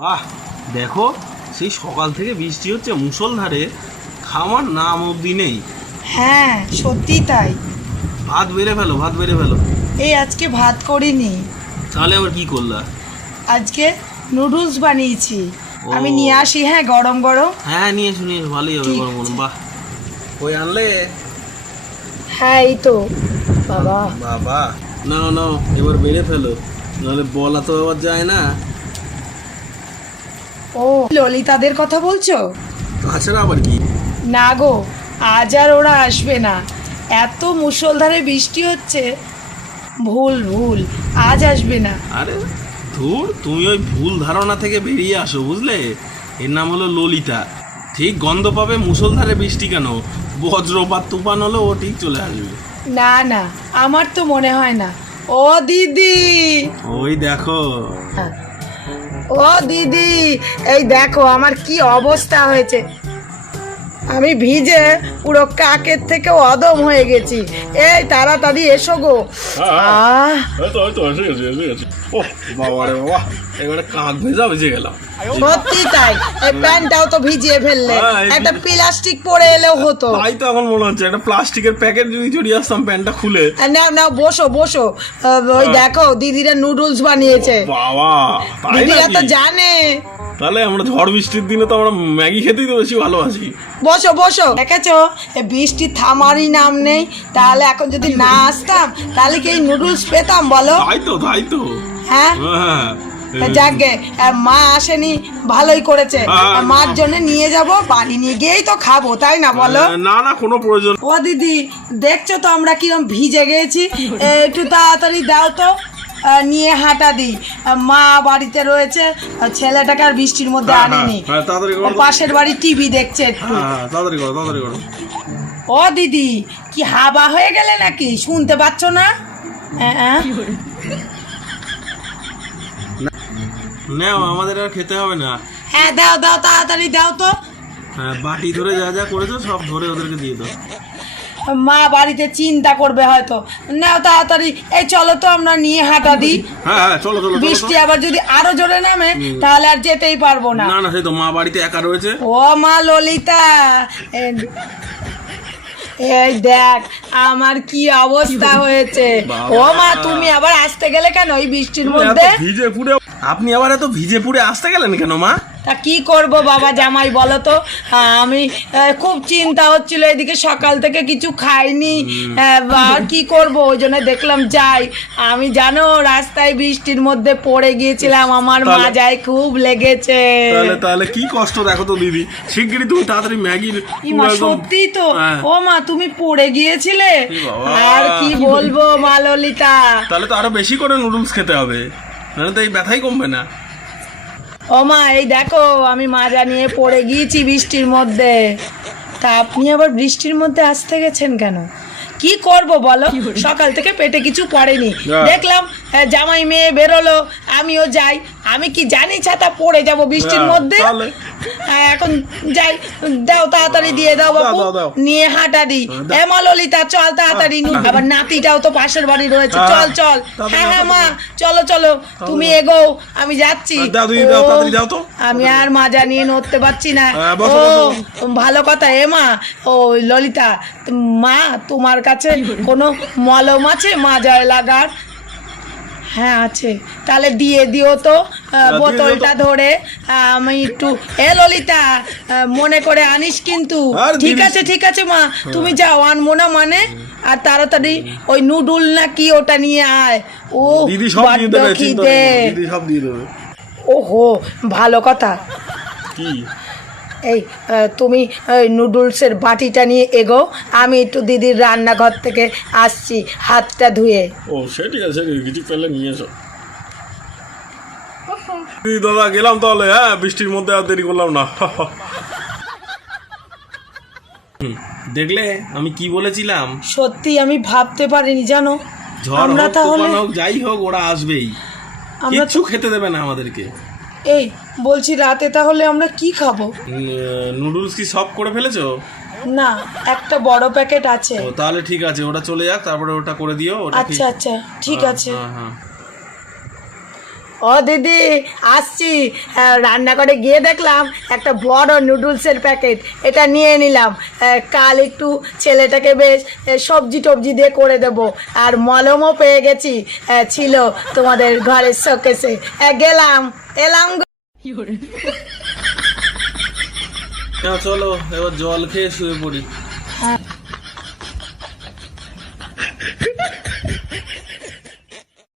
বাহ দেখো সেই সকাল থেকে বৃষ্টি হচ্ছে মুষলধারে খাওয়ার নাম অবধি নেই। হ্যাঁ সত্যি তাই। ভাত বেড়ে ফেলো ভাত বেড়ে ফেলো। এই আজকে ভাত করিনি। তাহলে আবার কি করলা? আজকে নুডলস বানিয়েছি। আমি নিয়ে আসি হ্যাঁ গরম গরম। হ্যাঁ নিয়ে এসো নিয়ে এসো ভালোই হবে গরম গরম। বাহ। ওই আনলে? হ্যাঁ এই তো। বাবা। বাবা। নাও নাও এবার বেড়ে ফেলো। নাহলে বলা তো আবার যায় না। ও ললিতাদের কথা বলছো? তাছাড়া আবার কি? না গো আজ আর ওরা আসবে না। এত মুষলধারে বৃষ্টি হচ্ছে। ভুল ভুল আজ আসবে না। আরে ধুর তুমি ওই ভুল ধারণা থেকে বেরিয়ে আসো বুঝলে? এর নাম হলো ললিতা। ঠিক গন্ধ পাবে মুষলধারে বৃষ্টি কেন? বজ্রপাত তুফান হলো ও ঠিক চলে আসবে। না না আমার তো মনে হয় না। ও দিদি! ওই দেখো। হ্যাঁ। ও দিদি এই দেখো আমার কি অবস্থা হয়েছে। আমি ভিজে পুরো কাকের থেকে অদম হয়ে গেছি। এই তাড়াতাড়ি এসো গো। আহ। সত্যি তাই? এই প্যান্টটাও তো ভিজিয়ে ফেললে। হ্যাঁ, একটা প্লাস্টিক পরে এলেও হতো। তাই তো এখন মনে হচ্ছে একটা প্লাস্টিকের প্যাকেট যদি চড়িয়ে আসতাম প্যান্টটা খুলে। নাও বসো বসো। ওই দেখো দিদিরা নুডলস বানিয়েছে। বাবা তাই দিদিরা তো জানে। তাহলে আমরা ঝড় বৃষ্টির দিনে তো আমরা ম্যাগি খেতেই তো বেশি ভালোবাসি। বসো বসো। দেখেছ? বৃষ্টি থামারই নাম নেই। তাহলে এখন যদি না আসতাম তাহলে কি এই নুডলস পেতাম বলো? তাই তো তাই তো। হ্যাঁ? হ্যাঁ যাকগে আহ, মা আসেনি ভালোই করেছে। হ্যাঁ। মার জন্য নিয়ে যাব বাড়ি নিয়ে গিয়েই তো খাব তাই না বলো? না না কোনো প্রয়োজন। ও দিদি দেখছ তো আমরা কিরম ভিজে গেছি? একটু তাড়াতাড়ি দাও তো। নিয়ে হাঁটা দিই। মা বাড়িতে রয়েছে আর ছেলেটাকে আর বৃষ্টির মধ্যে হ্যাঁ, আনিনি। হ্যাঁ, হ্যাঁ। পাশের বাড়ি টিভি দেখছে একটু। ও দিদি কি হাবা হয়ে গেলে নাকি? শুনতে পাচ্ছ না। নাও আমাদের আর খেতে হবে না। হ্যাঁ দাও দাও তাড়াতাড়ি দাও তো। হ্যাঁ বাটি ধরে যা যা করেছ সব ধরে ওদেরকে দিয়ে দাও। মা বাড়িতে চিন্তা করবে হয়তো। না তাড়াতাড়ি এই চলো তো আমরা নিয়ে হাঁটা দিই। হ্যাঁ হ্যাঁ বৃষ্টি আবার যদি আরও জোরে নামে তাহলে আর যেতেই পারব না। না না সেই তো মা বাড়িতে একা রয়েছে। ও মা ললিতা এই দেখ আমার কি অবস্থা হয়েছে? ও মা তুমি আবার আসতে গেলে কেন ওই বৃষ্টির মধ্যে? ভিজে পুড়ে আপনি আবার এত ভিজে পুড়ে আসতে গেলেন কেন মা? তা কি করব বাবা জামাই বলো তো? আমি খুব চিন্তা হচ্ছিল এদিকে সকাল থেকে কিছু খাইনি। আর কি করব ওই জন্য দেখলাম যাই। আমি জানো রাস্তায় বৃষ্টির মধ্যে পড়ে গিয়েছিলাম আমার তাহলে- মাজায় খুব লেগেছে। তাহলে তাহলে কি কষ্ট দেখো তো দিদি শিগগিরই তুমি তাড়াতাড়ি ম্যাগির মা সত্যি তো? হ্যাঁ। ও মা তুমি পড়ে গিয়েছিলে? বাবা। আর কি বলব মা ললিতা? তাহলে তো আরও বেশি করে নুডলস খেতে হবে। নাহলে তো এই ব্যথাই কমবে না। ও মা এই দেখো আমি মাজা নিয়ে পড়ে গিয়েছি বৃষ্টির মধ্যে। তা আপনি আবার বৃষ্টির মধ্যে আসতে গেছেন কেন? কি করব বলো? সকাল থেকে পেটে কিছু পড়েনি। দেখলাম জামাই মেয়ে বেরোলো আমিও যাই। আমি কি জানি ছাতা পড়ে যাব বৃষ্টির হ্যাঁ, মধ্যে? হ্যাঁ, এখন যাই দাও তাড়াতাড়ি দিয়ে দাও বাবু। নিয়ে হাঁটা দি হ্যাঁ, ললিতা চল তাড়াতাড়ি নু- আবার নাতিটাও তো পাশের বাড়ি রয়েছে। চল চল। হ্যাঁ হ্যাঁ মা চলো চলো। তুমি এগো আমি যাচ্ছি। আমি আর মাজা নিয়ে নড়তে পারছি না। ও ভালো কথা এ মা। ও ললিতা মা তোমার কাছে কোনো মলম আছে? মাজায় লাগার। হ্যাঁ আছে। তাহলে দিয়ে দিও তো। বোতলটা ধরে। আমি একটু এ ললিতা মনে করে আনিস কিন্তু। ঠিক আছে ঠিক আছে মা। তুমি যাও আনব না মানে আর তাড়াতাড়ি ওই নুডুল না কি ওটা নিয়ে আয়। ও খিদে। ওহো ভালো কথা। কি? এই তুমি ওই নুডলসের বাটিটা নিয়ে এগো। আমি একটু দিদির রান্নাঘর থেকে আসছি হাতটা ধুয়ে। ও সে ঠিক আছে কিছু পেলে নিয়ে এসো। দিদি দাদা গেলাম তাহলে হ্যাঁ? বৃষ্টির মধ্যে আর দেরি করলাম না। হুম, দেখলে আমি কি বলেছিলাম? সত্যি আমি ভাবতে পারিনি জানো? ঝড় আমরা হোক তাহলে যাই হোক ওরা আসবেই। আমরা কিচ্ছু খেতে দেবে না আমাদেরকে। এই বলছি রাতে তাহলে আমরা কি খাব? নুডলস কি সব করে ফেলেছো? না একটা বড় প্যাকেট আছে। ও তাহলে ঠিক আছে ওটা চলে যাক তারপরে ওটা করে দিও আচ্ছা আচ্ছা ঠিক আছে। হ্যাঁ হ্যাঁ। ও দিদি, আসছি। রান্নাঘরে গিয়ে দেখলাম একটা বড় নুডলসের প্যাকেট। এটা নিয়ে নিলাম। কাল একটু ছেলেটাকে বেশ সবজি টবজি দিয়ে করে দেব। আর মলমও পেয়ে গেছি। ছিল তোমাদের ঘরের শোকেসে। গেলাম। এলাম চলো, এবার জল খেয়ে শুয়ে পড়ি।